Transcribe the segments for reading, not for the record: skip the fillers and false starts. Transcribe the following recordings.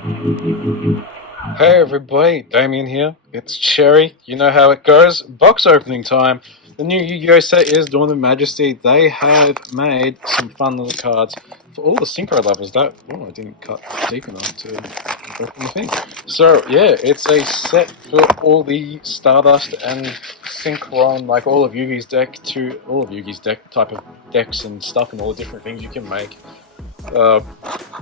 Hey everybody, Damien here. It's Cherry. You know how it goes. Box opening time. The new Yu-Gi-Oh set is Dawn of Majesty. They have made some fun little cards for all the synchro lovers. I didn't cut deep enough to open the thing. So yeah, it's a set for all the Stardust and Synchron, like all of Yugi's deck type of decks and stuff, and all the different things you can make.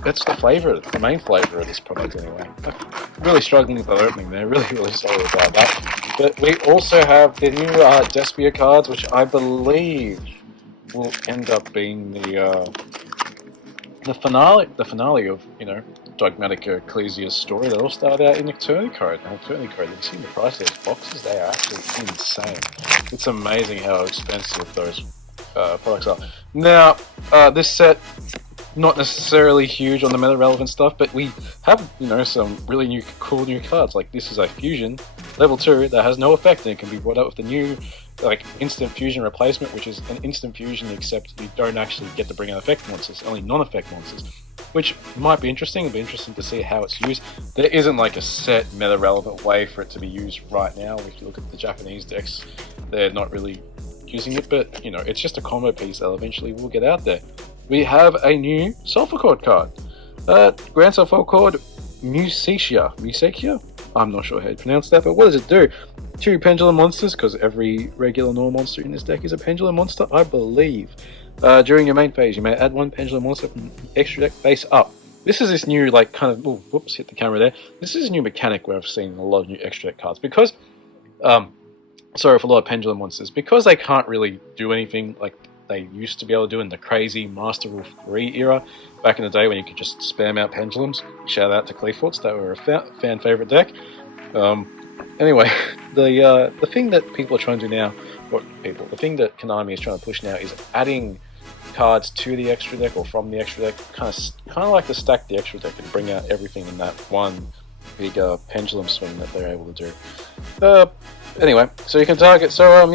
That's the main flavour of this product anyway. I'm really struggling with the opening there, really sorry about that. But we also have the new Despia cards, which I believe will end up being the finale of, Dogmatic Ecclesia's story. They'll start out in Eternity Code. Now, Eternity Code, you've seen the price of those boxes, they are actually insane. It's amazing how expensive those products are. Now, this set, not necessarily huge on the meta relevant stuff, but we have some really cool new cards. Like this is a fusion level 2 that has no effect and it can be brought out with the new instant fusion replacement, which is an instant fusion except you don't actually get to bring in effect monsters, only non-effect monsters, which might be interesting. It'll be interesting to see how it's used. There isn't like a set meta relevant way for it to be used right now. If you look at the Japanese decks, they're not really using it, but it's just a combo piece that eventually will get out there. We have a new Sulphur Cord card. Grand Sulphur Cord Musekia? I'm not sure how to pronounce that, but what does it do? 2 pendulum monsters, because every regular normal monster in this deck is a pendulum monster, I believe. During your main phase, you may add 1 pendulum monster from extra deck face up. This is this new, hit the camera there. This is a new mechanic where I've seen a lot of new extra deck cards, because, for a lot of pendulum monsters, because they can't really do anything like they used to be able to do in the crazy Master Rule 3 era, back in the day when you could just spam out pendulums. Shout out to Cleefoots, they were a fan favourite deck. Anyway, the thing that people are trying to do now, the thing that Konami is trying to push now is adding cards to the extra deck or from the extra deck, kind of like to stack the extra deck and bring out everything in that one big pendulum swing that they're able to do. Anyway, so you can target. So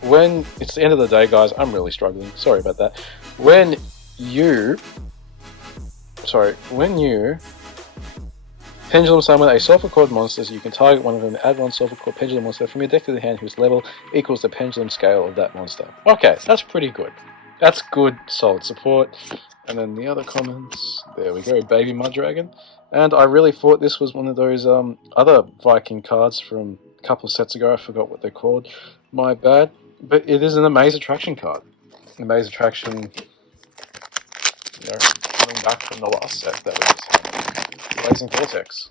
when it's the end of the day, guys, I'm really struggling. Sorry about that. When you pendulum summon a Sulphur Cord monster, so you can target one of them and add 1 Sulphur Cord pendulum monster from your deck to the hand whose level equals the pendulum scale of that monster. Okay, that's pretty good. That's good, solid support. And then the other comments, there we go, Baby Mud Dragon. And I really thought this was one of those other Viking cards from a couple of sets ago. I forgot what they're called. My bad. But it is an Amaze Attraction card. Amaze Attraction, coming back from the last set, that was Blazing Vortex.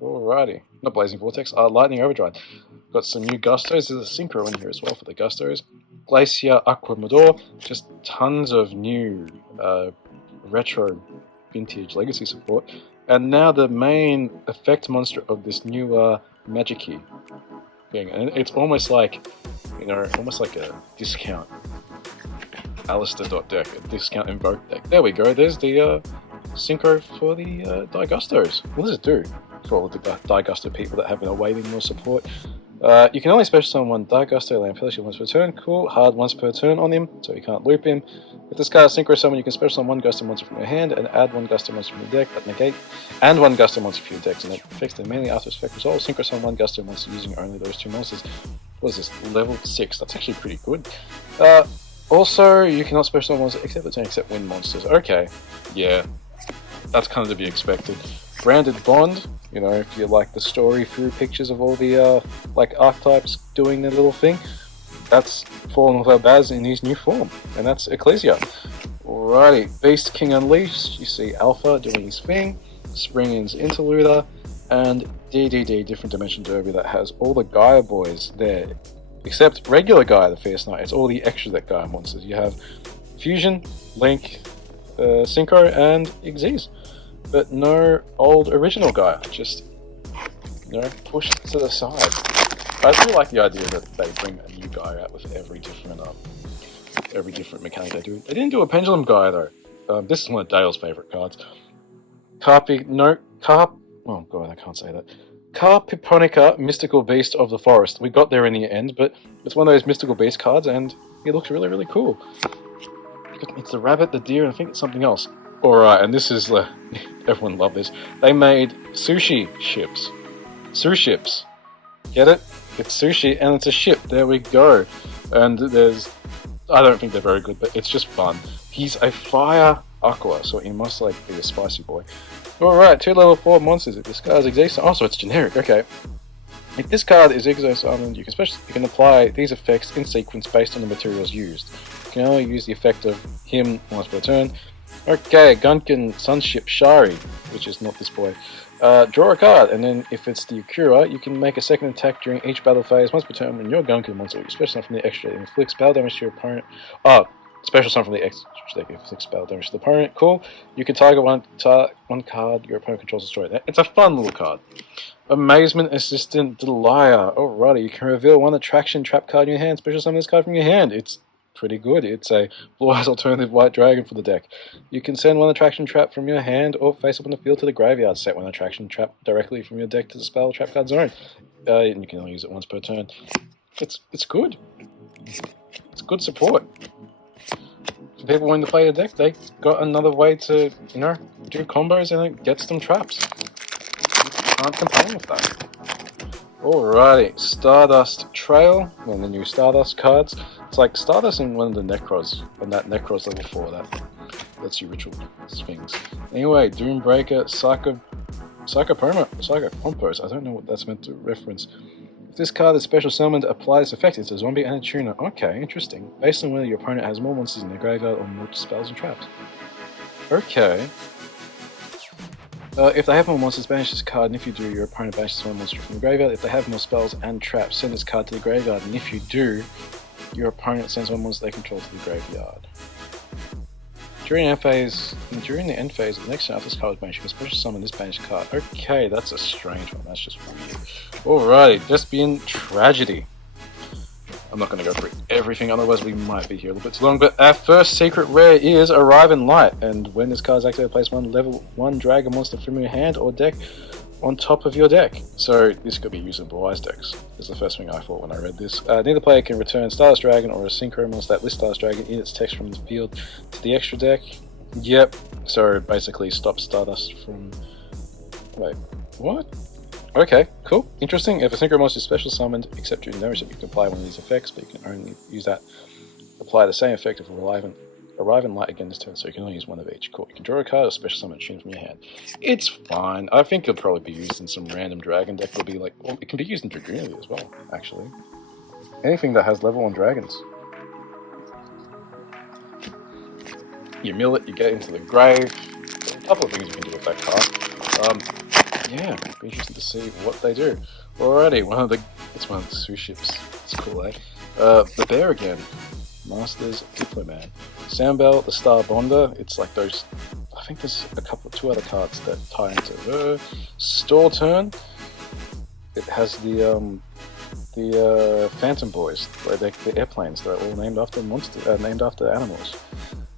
Alrighty. Not Blazing Vortex, Lightning Overdrive. Got some new Gustos. There's a Synchro in here as well for the Gustos. Glacier Aquamador. Just tons of new retro vintage legacy support. And now the main effect monster of this new Magic Key thing. And it's almost like a discount Alistair.deck, a discount Invoke deck. There we go, there's the synchro for the Digustos. What does it do for all the Digusto people that have been awaiting more support? You can only special summon 1 Digusto land once per turn. Cool. Hard once per turn on him, so you can't loop him. With this card synchro summon, you can special summon 1 Gusto monster from your hand and add 1 Gusto monster from your deck at negate, and 1 Gusto monster from your deck. And it affects them mainly after effect resolve. Synchro summon 1 Gusto monster using only those 2 monsters. What is this? Level 6. That's actually pretty good. Also, you cannot special summon monsters except for turn except wind monsters. Okay, yeah, that's kind of to be expected. Branded Bond, if you like the story through pictures of all the archetypes doing their little thing, that's Fallen Without Baz in his new form, and that's Ecclesia. Alrighty, Beast King Unleashed, you see Alpha doing his thing, Springin's Interluder, and DDD, Different Dimension Derby, that has all the Gaia boys there, except regular Gaia, the Fierce Knight. It's all the extra that Gaia monsters. You have Fusion, Link, Synchro, and Xyz. But no old original Gaia, just pushed to the side. I do like the idea that they bring a new Gaia out with every different mechanic they do. They didn't do a Pendulum Gaia though. This is one of Dale's favourite cards. Oh god, I can't say that. Carpiponica, Mystical Beast of the Forest. We got there in the end, but it's one of those Mystical Beast cards, and it looks really, really cool. It's the rabbit, the deer, and I think it's something else. Alright, and this is everyone loved this. They made sushi ships. Ships. Get it? It's sushi and it's a ship. There we go. And I don't think they're very good, but it's just fun. He's a fire aqua, so he must be a spicy boy. Alright, 2 level 4 monsters. If this card is exo, oh, so it's generic, okay. If this card is exo summoned, you can apply these effects in sequence based on the materials used. You can only use the effect of him once per turn. Okay, Gunkin Sunship Shari, which is not this boy. Draw a card, and then if it's the Akura, you can make a second attack during each battle phase once per turn when your Gunkin monster, especially from the extra, inflicts battle damage to your opponent. Special summon from the extra deck inflicts battle damage to the opponent. Cool. You can target one card your opponent controls destroy. It's a fun little card. Amazement Assistant Delia. Alrighty, you can reveal one attraction trap card in your hand, special summon this card from your hand. It's pretty good. It's a blue-eyes alternative white dragon for the deck. You can send one attraction trap from your hand or face up on the field to the graveyard. Set one attraction trap directly from your deck to the spell trap card zone. And you can only use it once per turn. It's good. It's good support. For people wanting to play the deck, they got another way to, do combos and it gets them traps. Can't complain with that. Alrighty, Stardust Trail, one of the new Stardust cards. It's like Stardust in one of the Necros, and that Necros level 4, that lets you ritual things. Anyway, Doombreaker, Psychopompos, I don't know what that's meant to reference. If this card is special summoned, apply this effect, it's a zombie and a tuner. Okay, interesting. Based on whether your opponent has more monsters in their graveyard or more spells and traps. Okay. If they have more monsters, banish this card, and if you do, your opponent banishes one monster from the graveyard. If they have more spells and traps, send this card to the graveyard, and if you do, your opponent sends one monster they control to the graveyard. During the end phase of the next turn after this card is banished, you can special summon this banished card. Okay, that's a strange one, that's just weird. Alrighty, Despian Tragedy. I'm not going to go through everything, otherwise we might be here a little bit too long, but our first secret rare is Arrive in Light, and when this card is activated, place one level 1 dragon monster from your hand or deck on top of your deck. So this could be used in Blue-Eyes decks. That's the first thing I thought when I read this. Neither player can return Stardust Dragon or a Synchro monster that lists Stardust Dragon in its text from the field to the extra deck. Yep, so basically stop Stardust from... Wait, what? Okay, cool, interesting. If a Synchro monster is special summoned, except during damage, you can apply one of these effects, but you can only use that. Apply the same effect if Arrive in Light again this turn, so you can only use one of each. Cool, you can draw a card or special summon a tune from your hand. It's fine. I think it'll probably be used in some random dragon deck. It'll be it can be used in Dragoon as well, actually. Anything that has level 1 dragons. You mill it, you get into the grave. There's a couple of things you can do with that card. Yeah, it'd be interesting to see what they do. Alrighty, it's one of the Sue ships. It's cool, eh? The bear again. Masters Diplomat. Sambel, the Star Bonder. It's like those. I think there's two other cards that tie into her. Store Turn. It has the Phantom Boys, the airplanes. They're all named after animals.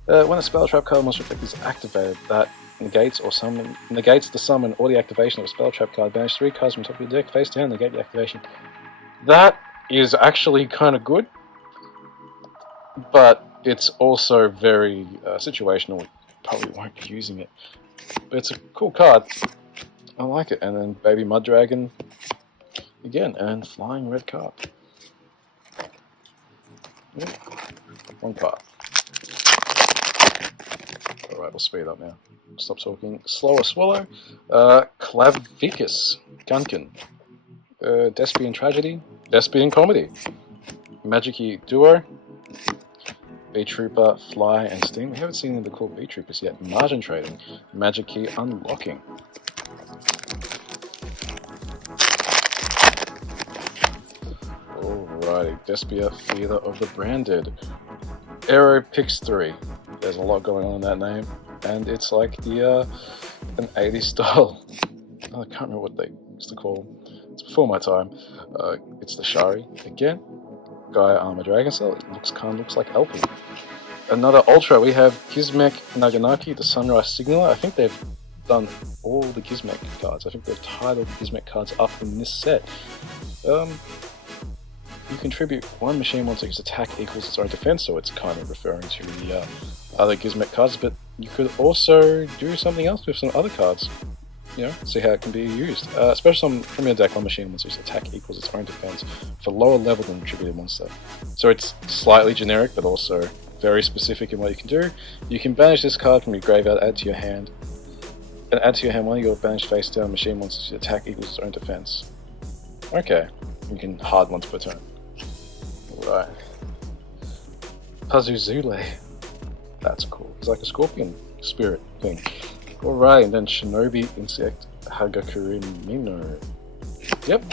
When a spell trap card monster effect is activated, that negates the summon or the activation of a spell trap card. Banish 3 cards from top of your deck, face down, negate the activation. That is actually kind of good, but it's also very situational. Probably won't be using it, but it's a cool card. I like it. And then Baby Mud Dragon again, and Flying Red card. Yeah. One card. Alright, we'll speed up now. Stop talking. Slower Swallow. Clavicus. Gunkin. Despian Tragedy. Despian Comedy. Magic-y Duo. V-Trooper, Fly, and Sting. We haven't seen any of the cool V-Troopers yet. Margin Trading. Magic-y Unlocking. Alrighty. Despia, Feather of the Branded. Aero Pix 3. There's a lot going on in that name, and it's like an 80s style. I can't remember what they used to call them. It's before my time. It's the Shari again. Gaia Armor Dragon Cell. It looks like Elpy. Another Ultra. We have Gizmek Naganaki, the Sunrise Signaler. I think they've done all the Gizmek cards. I think they've tied all the Gizmek cards up in this set. you contribute one machine monster whose attack equals its own defense, so it's kind of referring to the other Gizmek cards, but you could also do something else with some other cards. You know, see how it can be used. Especially from your deck, one machine monster's attack equals its own defense for lower level than the attributed monster. So it's slightly generic, but also very specific in what you can do. You can banish this card from your graveyard, add to your hand, and add to your hand one of your banished face down machine monsters' attack equals its own defense. Okay, you can hard once per turn. Right. Pazuzule. That's cool. It's like a scorpion spirit thing. Alright, and then Shinobi Insect Hagakure Mino. Yep.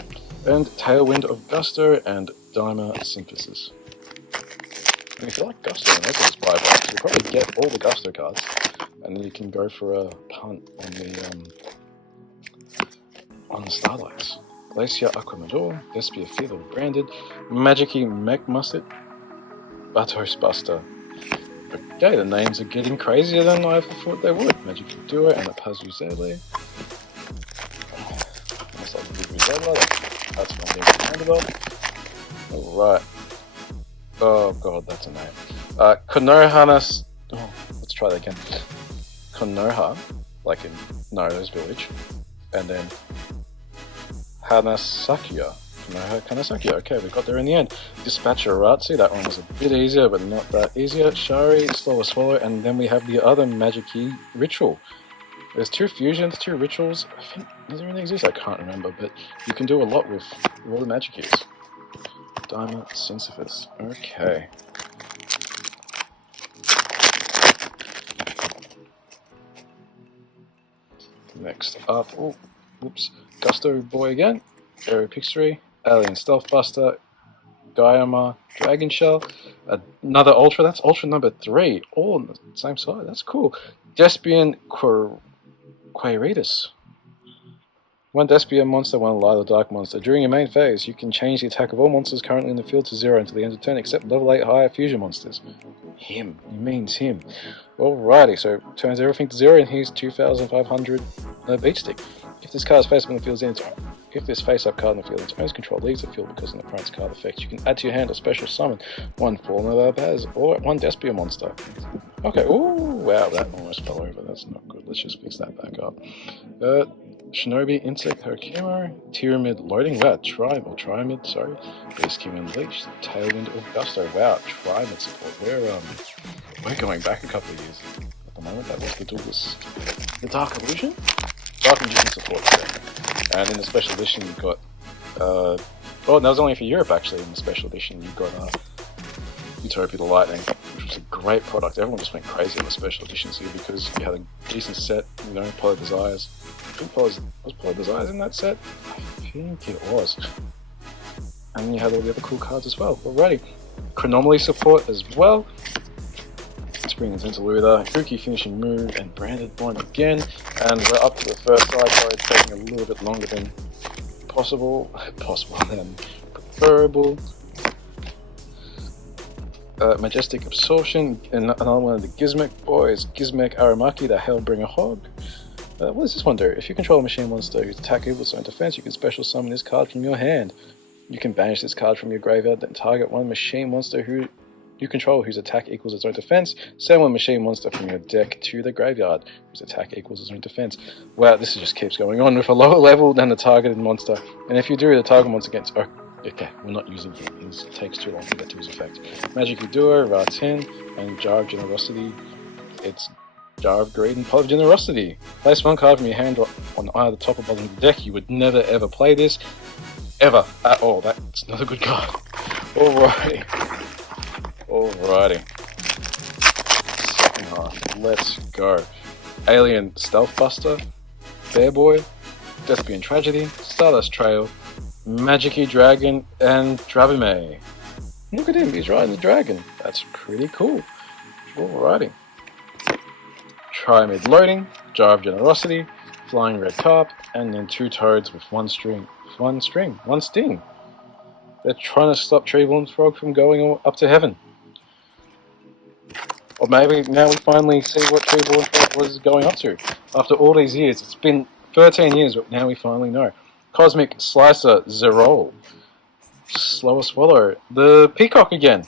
And Tailwind of Gusto and Damo Synthesis. And if you like Gusto and also buy box, you'll probably get all the Gusto cards. And then you can go for a punt on the Starlights. Glacier Aquamador, Despia Feather Branded, Magicy Mech Mustard, Batos Buster. Okay, the names are getting crazier than I ever thought they would. Magic Duo and a Pazuzele. Looks like Vuvuzela, that's one thing to remember. Alright. Oh god, that's a name. Konohana. Oh, let's try that again. Konoha, like in Naruto's village. And then Hanasakuya. Kanasakuya. Okay, we got there in the end. Dispatcher Aratsu, that one was a bit easier, but not that easier. Shari, Slower Swallow, and then we have the other Magic-y Ritual. There's 2 fusions, 2 rituals. I think, does it really exist? I can't remember, but you can do a lot with all the Magic-ys. Damo Synthesis. Okay. Next up, oh, whoops, Gusto Boy again, Aero Pixie, Alien Stealth Buster, Gaiama, Dragon Shell, another Ultra, that's Ultra number 3, all on the same side, that's cool. Despian Quaeritus. One Despian monster, one Light or Dark monster. During your main phase, you can change the attack of all monsters currently in the field to 0 until the end of turn, except level 8 higher fusion monsters. Him, he means him. Alrighty, so turns everything to 0 and he's 2,500 beach stick. If this card is face up in the field's end, if this face-up card in the field its opponent's control leaves the field because of the opponent's card effect, you can add to your hand a special summon one Fallen of Abaz or one Despia monster. Okay, ooh, wow, that almost fell over, that's not good, let's just fix that back up. Shinobi Insect Hokimo, Pyramid Loading, wow, Triamid, sorry, Beast King Unleashed, Tailwind of Gusto, wow, Triamid support, we're going back a couple of years. At the moment, that was the Dark Illusion? Dark Magician support set. And in the special edition you've got, oh, that was only for Europe actually, in the special edition you've got Utopia the Lightning, which was a great product. Everyone just went crazy on the special editions here because you had a decent set, you know, Polar Desires. I think was Polar Desires in that set? I think it was. And then you had all the other cool cards as well. Alrighty. Chronomaly support as well. Spring and Interluder, Kuki finishing move, and Branded one again. And we're up to the first side, so it's taking a little bit longer than than preferable. Majestic Absorption, and another one of the Gizmek boys, Gizmek Aramaki, the Hellbringer Hog. What does this one do? If you control a machine monster whose attack equals its own defense, you can special summon this card from your hand. You can banish this card from your graveyard, then target one machine monster who you control whose attack equals its own defense. Send one machine monster from your deck to the graveyard whose attack equals its own defense. Wow, this just keeps going on with a lower level than the targeted monster. And if you do the target monster against... Oh, okay, we're not using him. It takes too long to get to his effect. Magic Duo, Ratin, and Jar of Generosity. It's Jar of Greed and Pot of Generosity. Place one card from your hand on either top or bottom of the deck. You would never ever play this. Ever. At all. That's not a good card. Alrighty. Second half. Let's go. Alien Stealth Buster. Bear Boy. Despian Tragedy. Stardust Trail. Magic-y Dragon. And Drabime. Look at him. He's riding the dragon. That's pretty cool. Alrighty. Triamid Loading, Jar of Generosity, Flying Red Carp, and then 2 toads with one sting. They're trying to stop Treeborn Frog from going up to heaven. Or maybe now we finally see what Treeborn Frog was going up to. After all these years, it's been 13 years, but now we finally know. Cosmic Slicer Zerol. Slower Swallow. The Peacock again.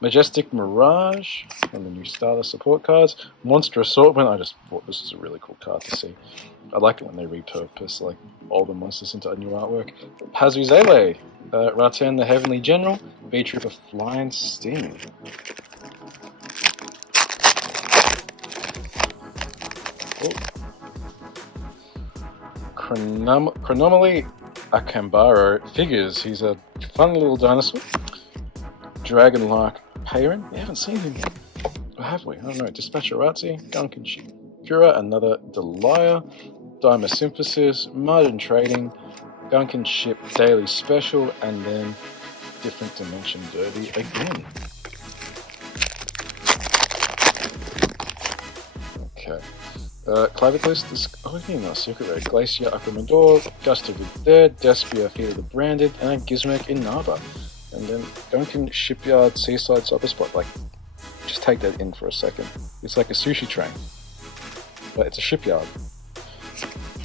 Majestic Mirage. And the new starter support cards. Monster Assortment. I just thought this was a really cool card to see. I like it when they repurpose like all the monsters into a new artwork. Pazuzele. Raten the Heavenly General. V-Trooper Flying Sting. Oh. Chronomally Akambaro figures. He's a fun little dinosaur. Dragon-like Payron. We haven't seen him yet. Or have we? I don't know. Dispatcherazzi, Gunkin Shikura, another Delia, Dimosynthesis, Margin Trading, Gunkin Ship Daily Special, and then Different Dimension Derby again. Okay. Claviclus, not Secret Raid, Glacier Aquamador, Gust of the Dead, Despia Fear of the Branded, and Gizmek Inaba. And then Gunkin Shipyard Seaside Superspot, like, just take that in for a second. It's like a sushi train, but it's a shipyard.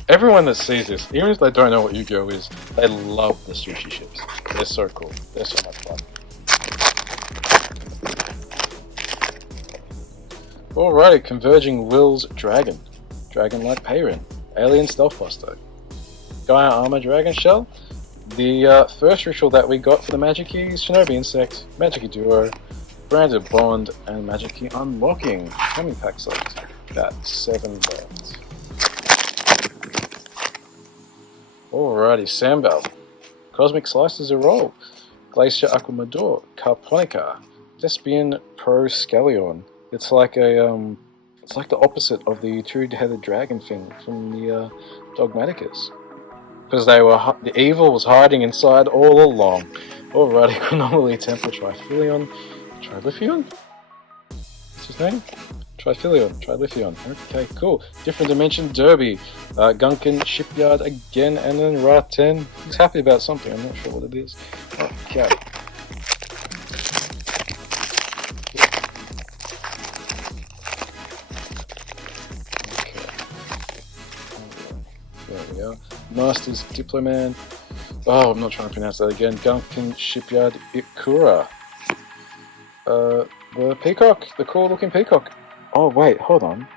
Everyone that sees this, even if they don't know what Yu-Gi-Oh is, they love the sushi ships. They're so cool. They're so much fun. Alrighty, Converging Will's Dragon. Dragon-like Payron. Alien Stealth Buster. Gaia Armor Dragon Shell. The first ritual that we got for the Magic Keys, Shinobi Insect, Magic Duo, Branded Bond, and Magic Key Unlocking. How many packs left? About 7 left. Alrighty, Sambal. Cosmic Slices a Roll. Glacier Aquamador, Carponica, Despian Pro Scallion. It's like a it's like the opposite of the two-headed dragon thing from the Dogmaticus. Because the evil was hiding inside all along. Alrighty, Chronomally Temple Trifilion. Trilithion? What's his name? Trilithion. Okay, cool. Different Dimension Derby. Gunkin Shipyard again, and then Raten. He's happy about something, I'm not sure what it is. Okay. There we go. Masters Diploman. Oh, I'm not trying to pronounce that again. Gunkin Shipyard Ikura. The peacock. The cool looking peacock. Oh, wait, hold on.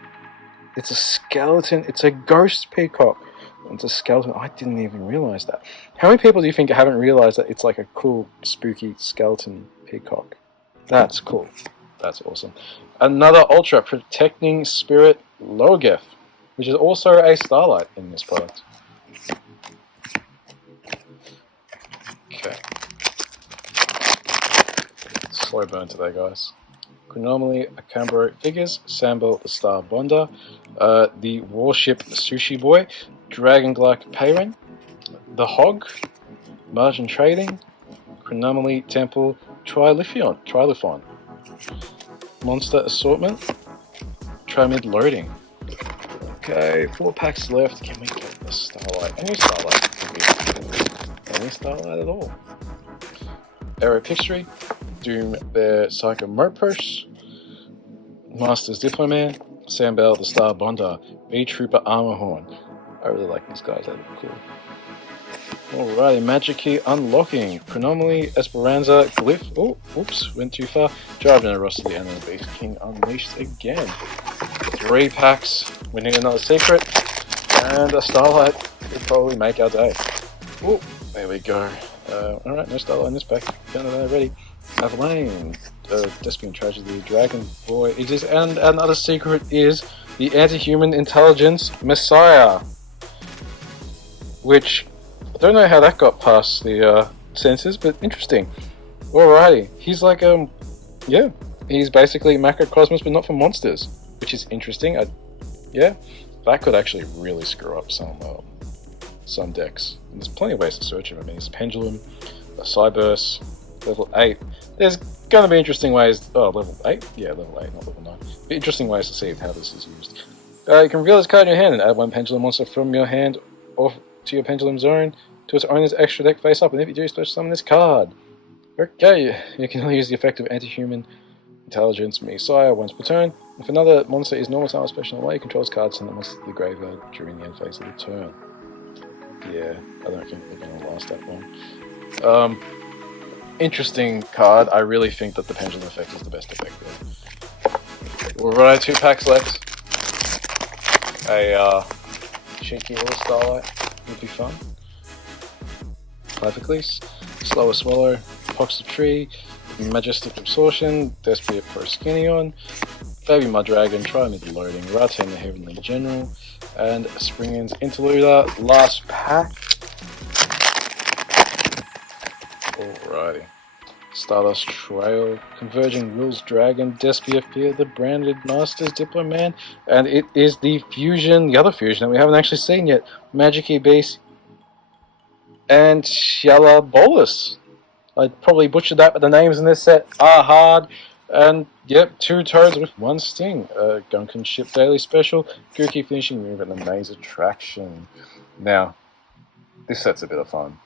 It's a skeleton. It's a ghost peacock. It's a skeleton. I didn't even realize that. How many people do you think haven't realized that it's like a cool, spooky skeleton peacock? That's cool. That's awesome. Another Ultra Protecting Spirit Logeth, which is also a Starlight in this product. Okay. Slow burn today, guys. Chronomally Akambro figures, Sambal the Star Bonder, the Warship Sushi Boy, Dragon-like Payron, the Hog, Margin Trading, Chronomally Temple Trilithon, Monster Assortment, Trimid Loading. Okay, 4 packs left. Can we get the Starlight? Any Starlight? Any Starlight at all? Aero Picture, Doom Bear Psycho Mopers, Masters Diploman, Sambal the Star Bonder, V-Trooper Armor Horn. I really like these guys, they look cool. Alrighty, Magic Key Unlocking, Chronomally Esperanza Glyph. Oh, oops, went too far. Drive Generosity and then Beast King Unleashed again. 3 packs, we need another secret, and a Starlight would probably make our day. Oh, there we go. Alright, no Starlight in this pack. Done it already. Avalane, Despian Tragedy, Dragon Boy exists, and another secret is the Anti-Human Intelligence Messiah, which I don't know how that got past the sensors, but interesting. Alrighty, he's like yeah, he's basically Macrocosmos, but not for monsters, which is interesting. Yeah, that could actually really screw up some decks. And there's plenty of ways to search him. I mean, it's Pendulum, a Cyburst, level 8. There's going to be interesting ways. Oh, level 8? Yeah, level 8, not level 9. Be interesting ways to see how this is used. You can reveal this card in your hand and add 1 Pendulum monster from your hand off to your Pendulum zone to its owner's extra deck face up. And if you do, special summon this card. Okay, you can only use the effect of Anti-Human Intelligence Messiah once per turn. If another monster is normal time special away, controls cards send that monster to the graveyard during the end phase of the turn. Yeah, I don't think they're going to last that long. interesting card. I really think that the Pendulum effect is the best effect there. Alright, 2 packs left. A cheeky little Starlight would be fun. Clavicles, Slower Swallow, Pox the Tree, Majestic Absorption, Despia Proskinion, Baby Mud Dragon, Try Mid Loading, Rattan the Heavenly General, and Springin's Interluder. Last pack. Alrighty. Stardust Trail, Converging Will's Dragon, Despia Fear, the Branded Masters, Diploman, and it is the fusion, the other fusion that we haven't actually seen yet, Magic Beast and Shala Bolus. I probably butchered that, but the names in this set are hard. And yep, 2 Toads with 1 Sting. Gunkin Ship Daily Special, Gookie Finishing Move, and the Maze Attraction. Now, this set's a bit of fun.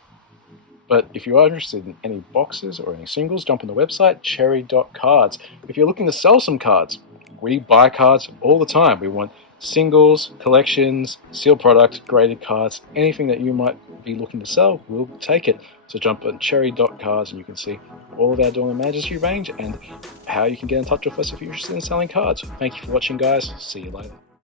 But if you are interested in any boxes or any singles, jump on the website, cherry.cards. If you're looking to sell some cards, we buy cards all the time. We want singles, collections, sealed product, graded cards, anything that you might be looking to sell, we'll take it. So jump on cherry.cards and you can see all of our Dawn of Majesty range and how you can get in touch with us if you're interested in selling cards. Thank you for watching, guys. See you later.